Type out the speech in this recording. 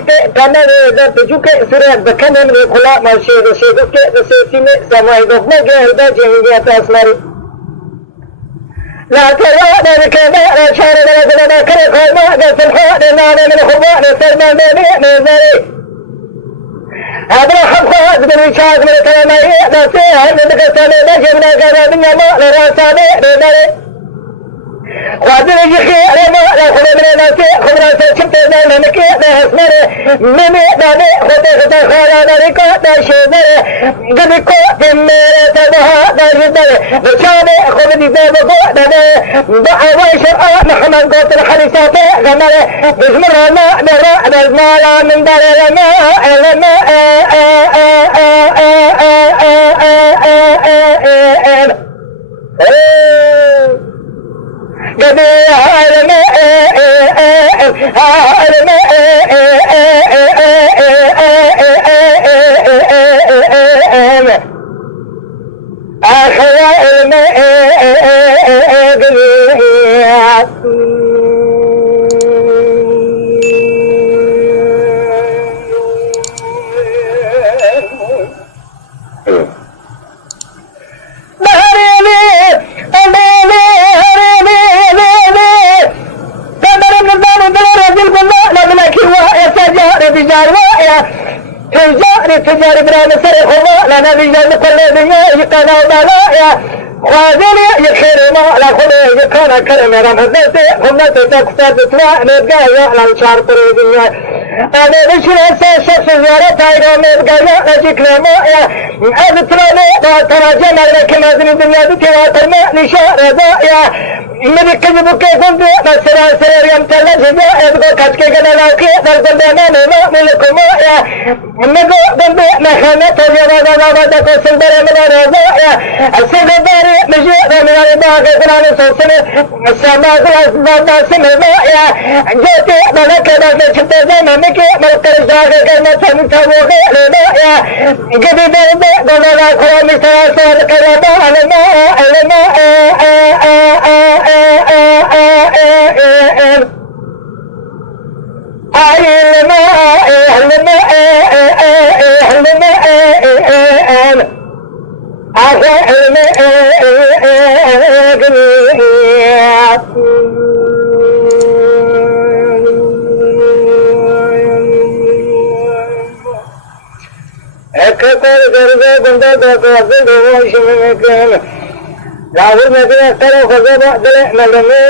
के करने दर तुझुके सूरज बखने में खुला मार्शे दशे के दशे में समय दोपने के हृदय जेंगे तास्मारी لا تلا ذلك لا شار لا لا كره خيمة قص الحاد لا من الخباء سلمان من ذلك هذا خبخات من شاك من كلامي لا سيها من قصة لا جبنا كلامي ما لا راساني ذلك وهذا يجي على ما لا خبر من الناس خبر شفت ذا منك ذا اسمر من ذا خد خالا ذلك ذا شيء قد كو من تبها ذا جدر بشان خد ذا بقو ذا دعوة شرع محمد قوت الحديثات غمر بسم الله نرى المال من دار لما قدي عالم آخر تجار برا نصر خما لنا بيجان كل الدنيا يقنا ولا خازني يخير ما لا خله يكنا كلام رمضان هم تكتب تطلع نبقى على شهر الدنيا أنا بشر أساس زيارة تايرو نبقى نجيك ما هذا ترى جمع لكن هذه الدنيا بتواتر ما نشاء رضايا من كذب كيفن بسرعة سريع يوم تلا جزاء يبقى كشكي كنا لاقي درب لنا ما ملكم يا نقول درب نخانة تجربة نبضة كسندر من الرضايا السندر مجيء من الرضايا كنا نسوسنا السماء الأسباب سماء جت ملك درب شتى زمانك ملك الزاغ كنا تنتظر رضايا جد درب دلنا كرام سواسر كلام علما راهل مثلا ترى خذوا دل ملمي